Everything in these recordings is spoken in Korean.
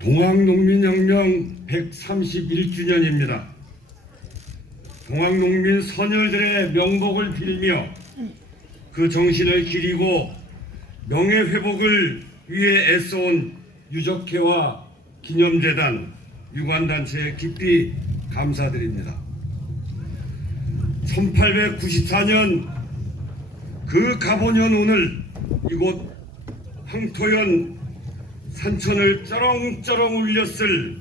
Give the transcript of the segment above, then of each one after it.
동학농민혁명 131주년입니다. 동학농민 선열들의 명복을 빌며 그 정신을 기리고 명예 회복을 위해 애써온 유적회와 기념재단, 유관단체에 깊이 감사드립니다. 1894년 그 가보년 오늘 이곳 황토현 산천을 쩌렁쩌렁 울렸을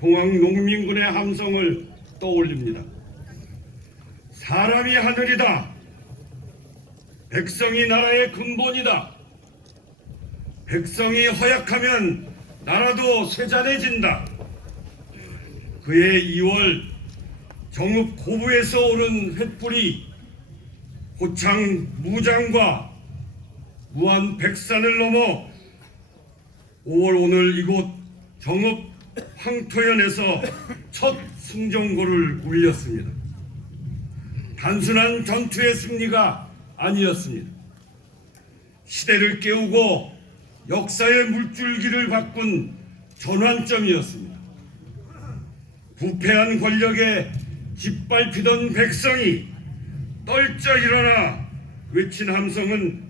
동학농민군의 함성을 떠올립니다. 사람이 하늘이다. 백성이 나라의 근본이다. 백성이 허약하면 나라도 쇠잔해진다. 그해 2월 정읍 고부에서 오른 횃불이 고창 무장과 무한 백산을 넘어 5월 오늘 이곳 정읍 황토현에서 첫 승정고를 울렸습니다. 단순한 전투의 승리가 아니었습니다. 시대를 깨우고 역사의 물줄기를 바꾼 전환점이었습니다. 부패한 권력에 짓밟히던 백성이 떨져 일어나 외친 함성은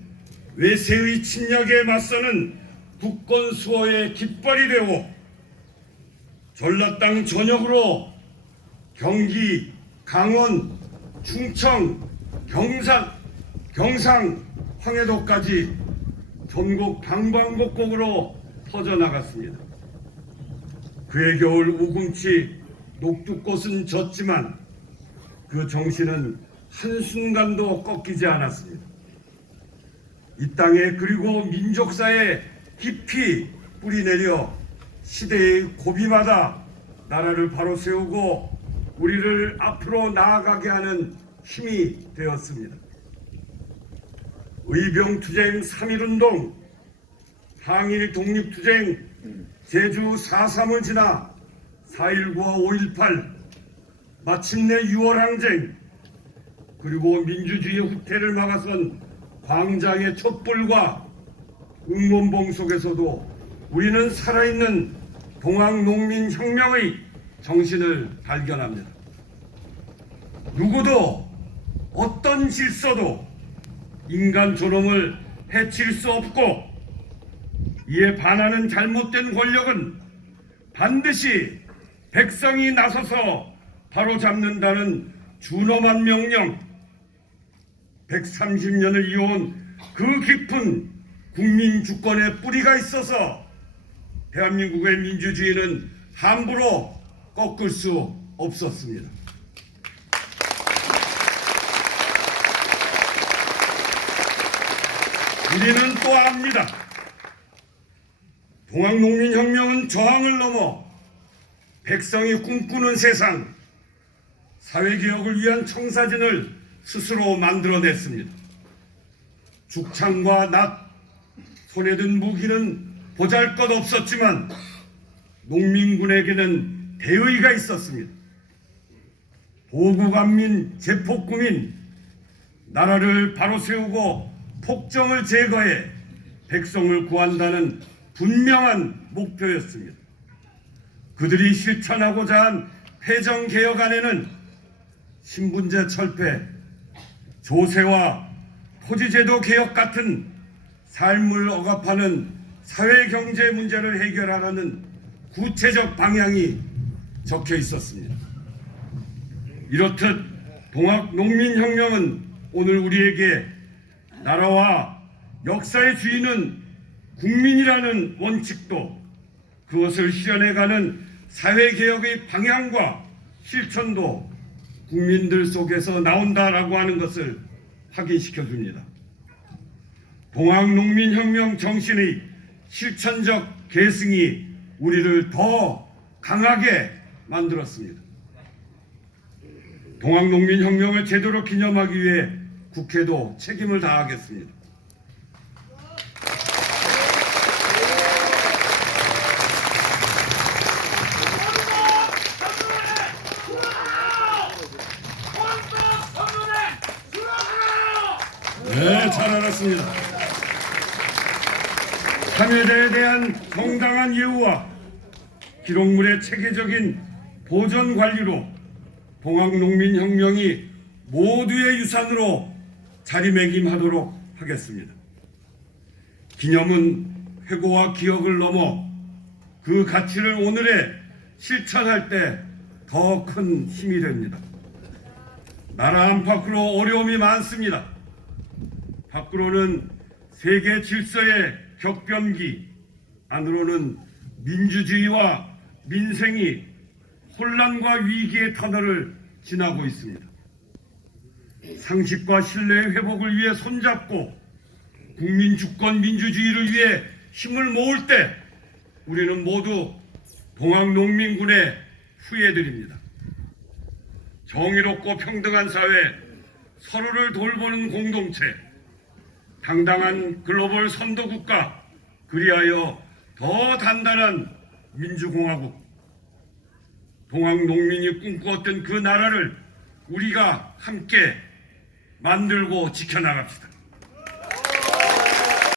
외세의 침략에 맞서는 국권 수호의 깃발이 되고 전라 땅 전역으로 경기, 강원, 충청, 경산, 경상, 황해도까지 전국 방방곡곡으로 퍼져나갔습니다. 그의 겨울 우금치 녹두꽃은 졌지만 그 정신은 한순간도 꺾이지 않았습니다. 이 땅에 그리고 민족사에 깊이 뿌리내려 시대의 고비마다 나라를 바로 세우고 우리를 앞으로 나아가게 하는 힘이 되었습니다. 의병투쟁 3.1운동, 항일 독립투쟁, 제주 4.3을 지나 4.19와 5.18, 마침내 6월 항쟁, 그리고 민주주의 후퇴를 막아선 광장의 촛불과 응원봉 속에서도 우리는 살아있는 동학농민혁명의 정신을 발견합니다. 누구도 어떤 질서도 인간 존엄을 해칠 수 없고 이에 반하는 잘못된 권력은 반드시 백성이 나서서 바로잡는다는 준엄한 명령 130년을 이어온 그 깊은 국민 주권의 뿌리가 있어서 대한민국의 민주주의는 함부로 꺾을 수 없었습니다. 우리는 또 압니다. 동학농민혁명은 저항을 넘어 백성이 꿈꾸는 세상, 사회개혁을 위한 청사진을 스스로 만들어냈습니다. 죽창과 낫, 손에 든 무기는 보잘 것 없었지만 농민군에게는 대의가 있었습니다. 보국안민, 제폭구민, 나라를 바로 세우고 폭정을 제거해 백성을 구한다는 분명한 목표였습니다. 그들이 실천하고자 한 회정개혁 안에는 신분제 철폐, 조세와 토지제도 개혁 같은 삶을 억압하는 사회 경제 문제를 해결하라는 구체적 방향이 적혀 있었습니다. 이렇듯 동학 농민혁명은 오늘 우리에게 나라와 역사의 주인은 국민이라는 원칙도 그것을 실현해가는 사회개혁의 방향과 실천도 국민들 속에서 나온다라고 하는 것을 확인시켜 줍니다. 동학농민혁명 정신의 실천적 계승이 우리를 더 강하게 만들었습니다. 동학농민혁명을 제대로 기념하기 위해 국회도 책임을 다하겠습니다. 네, 잘 알았습니다. 참여자에 대한 정당한 예우와 기록물의 체계적인 보존 관리로 동학농민혁명이 모두의 유산으로 자리매김하도록 하겠습니다. 기념은 회고와 기억을 넘어 그 가치를 오늘에 실천할 때 더 큰 힘이 됩니다. 나라 안팎으로 어려움이 많습니다. 밖으로는 세계 질서의 격변기, 안으로는 민주주의와 민생이 혼란과 위기의 터널을 지나고 있습니다. 상식과 신뢰의 회복을 위해 손잡고 국민 주권 민주주의를 위해 힘을 모을 때 우리는 모두 동학농민군의 후예들입니다. 정의롭고 평등한 사회, 서로를 돌보는 공동체, 당당한 글로벌 선도 국가, 그리하여 더 단단한 민주공화국, 동학 농민이 꿈꾸었던 그 나라를 우리가 함께 만들고 지켜나갑시다.